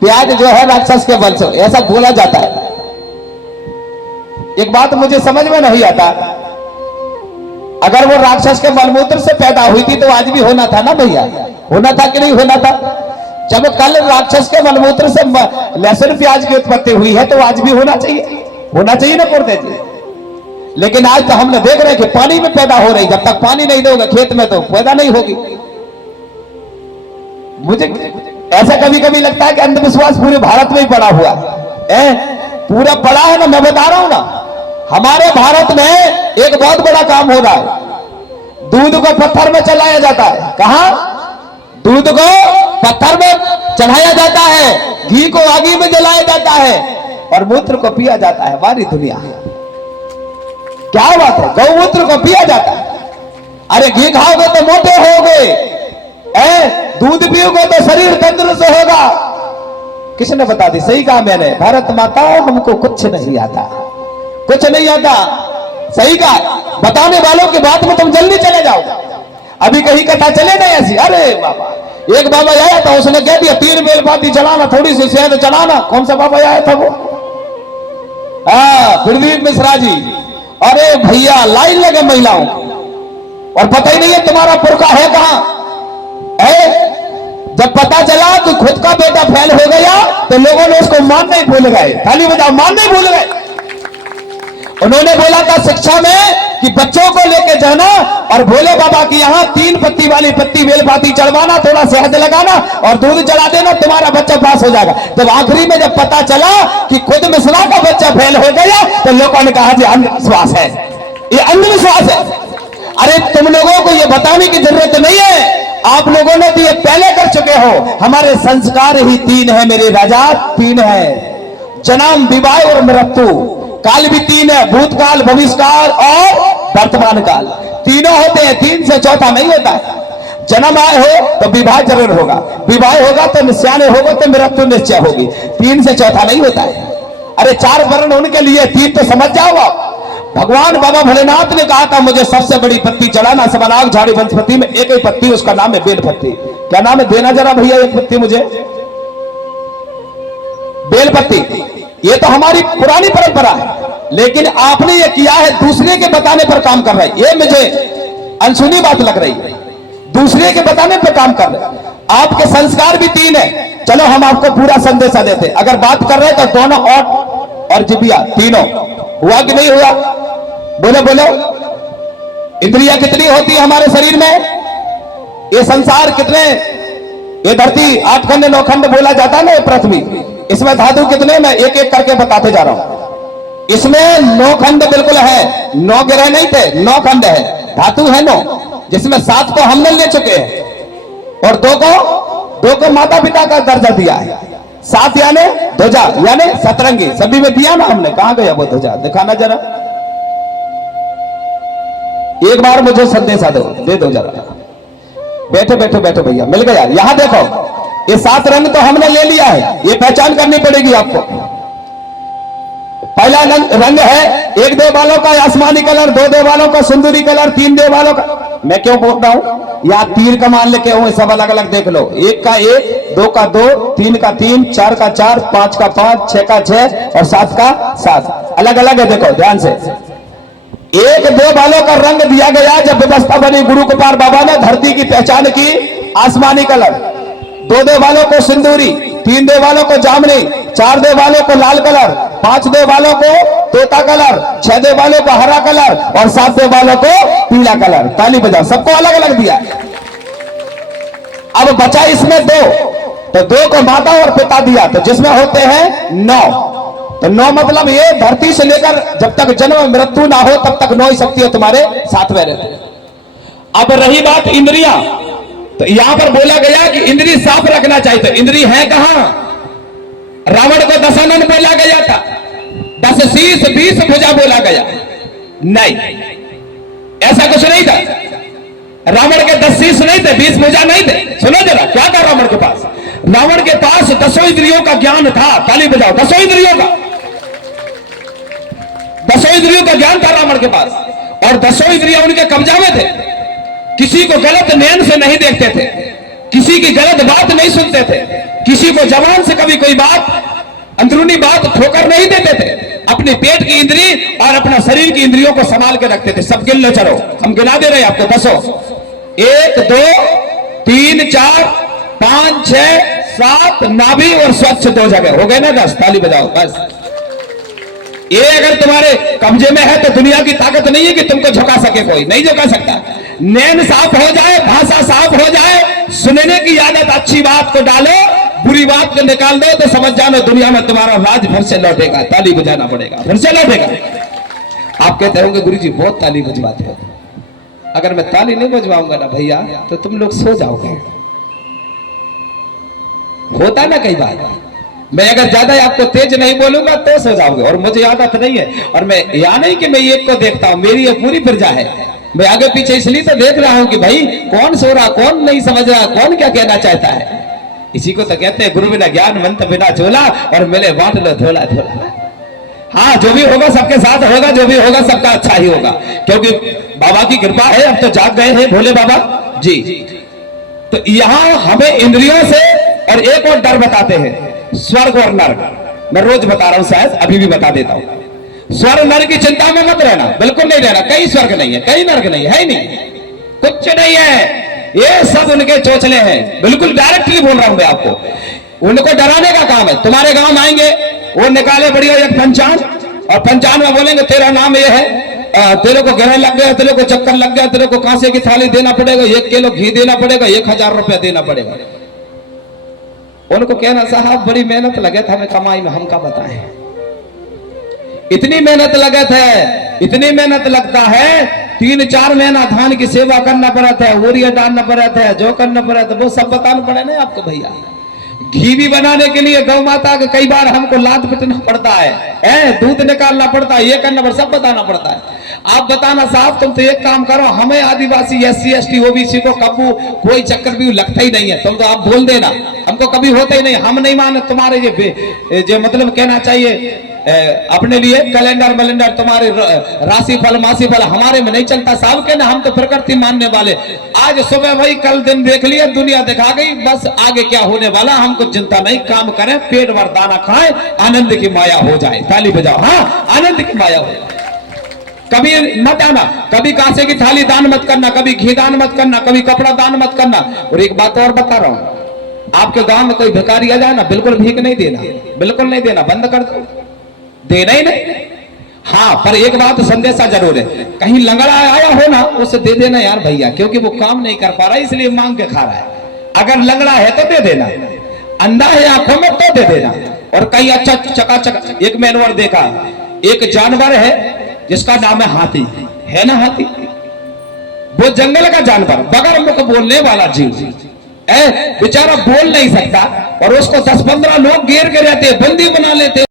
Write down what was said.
प्याज जो है राक्षस के वंश, ऐसा बोला जाता है। एक बात मुझे समझ में नहीं आता, अगर वो राक्षस के मलमूत्र से पैदा हुई थी तो आज भी होना था ना भैया, होना था कि नहीं होना था? जब कल राक्षस के मलमूत्र से लहसुन प्याज की उत्पत्ति हुई है तो आज भी होना चाहिए, होना चाहिए ना पूर्णतः जी। लेकिन आज तो हम देख रहे हैं कि पानी में पैदा हो रही, जब तक पानी नहीं दोगे खेत में तो पैदा नहीं होगी। मुझे ऐसा कभी कभी लगता है कि अंधविश्वास पूरे भारत में ही पड़ा हुआ है, पूरा पड़ा है ना। मैं बता रहा हूं ना, हमारे भारत में एक बहुत बड़ा काम हो रहा है, दूध को पत्थर में चलाया जाता है। कहां? दूध को पत्थर में चढ़ाया जाता है, घी को आगी में जलाया जाता है और मूत्र को पिया जाता है। हमारी दुनिया क्या बात है, गौमूत्र को पिया जाता है। अरे घी खाओगे तो मोटे होगे, दूध पियोगे तो शरीर तंदुरुस्त होगा। किसने बता दी? सही कहा मैंने, भारत माता हमको कुछ नहीं आता, कुछ नहीं आता। सही कहा, बताने वालों की बात में तुम जल्दी चले जाओ। अभी कहीं कथा चले नहीं ऐसी। अरे बाबा, एक बाबा आया था, उसने कह दिया 3 बेलपाती चलाना, थोड़ी सी शहद चलाना। कौन सा बाबा आया था वो? प्रदीप मिश्रा जी। अरे भैया लाइन लगे महिलाओं और पता ही नहीं है तुम्हारा पुरखा है कहां है। जब पता चला कि खुद का बेटा फेल हो गया तो लोगों ने उसको मानना ही भूल गए। ताली बजाओ, मानना ही भूल गए। उन्होंने बोला था शिक्षा में कि बच्चों को लेके जाना और भोले बाबा की यहाँ 3 पत्ती वाली पत्ती बेलपाती चढ़वाना, थोड़ा शहद लगाना और दूध चढ़ा देना, तुम्हारा बच्चा पास हो जाएगा। जब आखिरी में जब पता चला कि खुद मिश्रा का बच्चा फेल हो गया तो लोगों ने कहा ये अंधविश्वास है, ये अंधविश्वास है। अरे तुम लोगों को ये बताने की जरूरत नहीं है, आप लोगों ने तो ये पहले कर चुके हो। हमारे संस्कार ही 3 है मेरे राजा, 3 है, जन्म, विवाह और मृत्यु। काल भी 3 है, भूतकाल, भविष्यकाल और वर्तमान काल। तीनों होते हैं, 3 से चौथा नहीं होता है। जन्म आए हो तो विवाह जरूर होगा, विवाह होगा तो निश्चय होगा, तो मृत्यु निश्चय होगी। 3 से चौथा नहीं होता है। अरे 4 वर्ण उनके लिए, 3 तो समझ जाओ आप। भगवान बाबा भोलेनाथ ने कहा था मुझे सबसे बड़ी पत्ती चढ़ाना, सबनाग झाड़ी वनस्पति में एक ही पत्ती, उसका नाम है बेल पत्ती। क्या नाम है? देना जरा भैया एक पत्ती मुझे, बेल पत्ती। ये तो हमारी पुरानी परंपरा है, लेकिन आपने ये किया है दूसरे के बताने पर काम कर रहे हैं। ये मुझे अनसुनी बात लग रही है, दूसरे के बताने पर काम कर रहे हैं। आपके संस्कार भी 3 है। चलो हम आपको पूरा संदेशा देते। अगर बात कर रहे हैं तो दोनों और जिबिया तीनों हुआ कि नहीं हुआ? बोलो बोलो। इंद्रियां कितनी होती है हमारे शरीर में? ये संसार कितने, ये धरती 8 खंड 9 खंड बोला जाता है ना, ये पृथ्वी, इसमें धातु कितने? मैं एक एक करके बताते जा रहा हूं। इसमें 9 खंड बिल्कुल है, 9 ग्रह नहीं थे, 9 खंड है, धातु है 9, जिसमें 7 को हमने ले चुके हैं और 2 को माता पिता का दर्जा दिया है। 7 यानी ध्वजा यानी सतरंगी, सभी में दिया ना हमने। कहां गया वो ध्वजा? दिखाना जरा, एक बार मुझे संदेशा दो, दे दो जरा। बैठे बैठे बैठे भैया, मिल गया। यहां देखो, ये 7 रंग तो हमने ले लिया है, ये पहचान करनी पड़ेगी आपको। पहला रंग है, 1 देव वालों का आसमानी कलर, 2 देव वालों का सिंदूरी कलर, 3 देव वालों का। मैं क्यों बोल रहा हूं? या तीर का मान लेके हुए, सब अलग अलग देख लो। 1 का 1, 2 का 2, 3 का 3, 4 का 4, 5 का 5, 6 का 6 और 7 का 7, अलग अलग है। देखो ध्यान से, 1 देव वालों का रंग दिया गया जब व्यवस्था बनी, गुरु गोपाल बाबा ने धरती की पहचान की आसमानी कलर, 2 देव वालों को सिंदूरी, 3 देव वालों को जामनी, 4 देव वालों को लाल कलर, 5 देव वालों को तोता कलर, 6 देव वालों को हरा कलर और 7 देव वालों को पीला कलर। ताली बजाओ, सबको अलग अलग दिया। अब बचा इसमें 2, तो 2 को माता और पिता दिया, तो जिसमें होते हैं 9। तो 9 मतलब ये धरती से लेकर जब तक जन्म मृत्यु ना हो तब तक 9 ही शक्ति तुम्हारे साथ में रहते। अब रही बात इंद्रिया, तो यहां पर बोला गया कि इंद्रिय साफ रखना चाहिए। तो इंद्रिय है कहां? रावण को दशानन बोला गया था, 10 शीश 20 भुजा बोला गया, नहीं, ऐसा कुछ नहीं था। रावण के 10 शीश नहीं थे, 20 भुजा नहीं थे। सुनो जरा, क्या था रावण के पास? रावण के पास 10 इंद्रियों का ज्ञान था। ताली बजाओ, 10 इंद्रियों का, 10 इंद्रियों का ज्ञान था रावण के पास और 10 इंद्रियां उनके कब्जा में थे। किसी को गलत नयन से नहीं देखते थे, किसी की गलत बात नहीं सुनते थे, किसी को जबान से कभी कोई बात अंदरूनी बात ठोकर नहीं देते थे। अपने पेट की इंद्री और अपना शरीर की इंद्रियों को संभाल के रखते थे। सब गिन लो, चलो हम गिना दे रहे हैं आपको, दसो, 1 2 3 4 5 6 7 नाभि और स्वच्छ 2 जगह, हो गए ना 10, ताली बजाओ बस। ये अगर तुम्हारे कब्जे में है तो दुनिया की ताकत नहीं है कि तुमको झुका सके, कोई नहीं झुका सकता। नैन साफ हो जाए, भाषा साफ हो जाए, सुनने की आदत, अच्छी बात को डालो, बुरी बात को निकाल दो, तो समझ जानो दुनिया में तुम्हारा राज फिर से लौटेगा। ताली बजाना पड़ेगा, फिर से लौटेगा। आप कहते होंगे गुरु जी बहुत ताली बजवाते हो। अगर मैं ताली नहीं बजवाऊंगा ना भैया तो तुम लोग सो जाओगे। होता ना कई बार, मैं अगर ज्यादा आपको तेज नहीं बोलूंगा तो सो जाओगे, और मुझे आदत नहीं है। और मैं या नहीं कि मैं एक को देखता हूं, मेरी ये पूरी प्रजा है। मैं आगे पीछे इसलिए तो देख रहा हूं कि भाई कौन सो रहा, कौन नहीं समझ रहा, कौन क्या कहना चाहता है। इसी को तो कहते हैं गुरु बिना ज्ञान, मंत्र बिना चोला, और मिले बांट लो धोला धोला। हाँ, जो भी होगा सबके साथ होगा, जो भी होगा सबका अच्छा ही होगा, क्योंकि बाबा की कृपा है। अब तो जाग गए हैं भोले बाबा जी। तो यहां हमें इंद्रियों से, और एक और डर बताते हैं, स्वर्ग और नरक। मैं रोज बता रहा हूं, शायद अभी भी बता देता हूं। स्वर्ग नरक की चिंता में मत रहना, बिल्कुल नहीं रहना। कहीं स्वर्ग नहीं है, कहीं नरक नहीं है, ही नहीं, कुछ नहीं है। ये सब उनके चोचले हैं, बिल्कुल डायरेक्टली बोल रहा हूं मैं आपको। उनको डराने का काम है। तुम्हारे गांव में आएंगे, वो निकाले बढ़िया एक पंचांग, और पंचांग में बोलेंगे तेरा नाम ये है, तेरे को ग्रहण लग गया, तेरे को चक्कर लग गया, तेरे को कांसे की थाली देना पड़ेगा, 1 किलो घी देना पड़ेगा, 1000 रुपया देना पड़ेगा। उनको कहना साहब बड़ी मेहनत लगे था हमें कमाई में, हम क्या बताएं। इतनी मेहनत लगे थे, इतनी मेहनत लगता है, 3-4 महीना धान की सेवा करना पड़ा था, यूरिया डालना पड़ा था, जो करना पड़ा था वो सब बताना पड़े ना आपको भैया। घी भी बनाने के लिए गौ माता का कई बार हमको लाद पिटना पड़ता है, दूध निकालना पड़ता है, ये करना पड़ता, सब बताना पड़ता है। आप बताना साहब, तुम तो एक काम करो, हमें आदिवासी SC ST OBC को कबू कोई चक्कर भी लगता ही नहीं है। तुम तो आप बोल देना, हमको कभी होता ही नहीं, हम नहीं माने तुम्हारे ये मतलब कहना चाहिए अपने लिए कैलेंडर मलेंडर, तुम्हारे राशि फल मासी फल हमारे में नहीं चलता साहब। के ना हम तो प्रकृति मानने वाले। आज सुबह भाई कल दिन देख लिया, दुनिया दिखा गई, बस आगे क्या होने वाला हमको चिंता नहीं। काम करें, पेट भर दाना खाएं, आनंद की माया हो जाए। ताली बजाओ, हाँ आनंद की माया हो जाए। कभी मत आना, कभी कांसे की थाली दान मत करना, कभी घी दान मत करना, कभी कपड़ा दान मत करना। और एक बात और बता रहा हूं, आपके गांव में कोई भिखारी आ जाए ना, बिल्कुल भीख नहीं देना, बिल्कुल नहीं देना, बंद कर दो, देना ही नहीं। हाँ, पर एक बात संदेशा जरूर है, कहीं लंगड़ा आया हो ना उसे दे देना यार भैया, क्योंकि वो काम नहीं कर पा रहा इसलिए मांग के खा रहा है। अगर लंगड़ा है तो दे देना, अंधा है आंखों में तो दे देना। और कहीं अच्छा चकाचक, एक मैंने और देखा, एक जानवर है जिसका नाम है हाथी, है ना हाथी, वो जंगल का जानवर, बगैर मुख बोलने वाला जीव, बेचारा बोल नहीं सकता, और उसको 10-15 लोग घेर के रहते, बंदी बना लेते।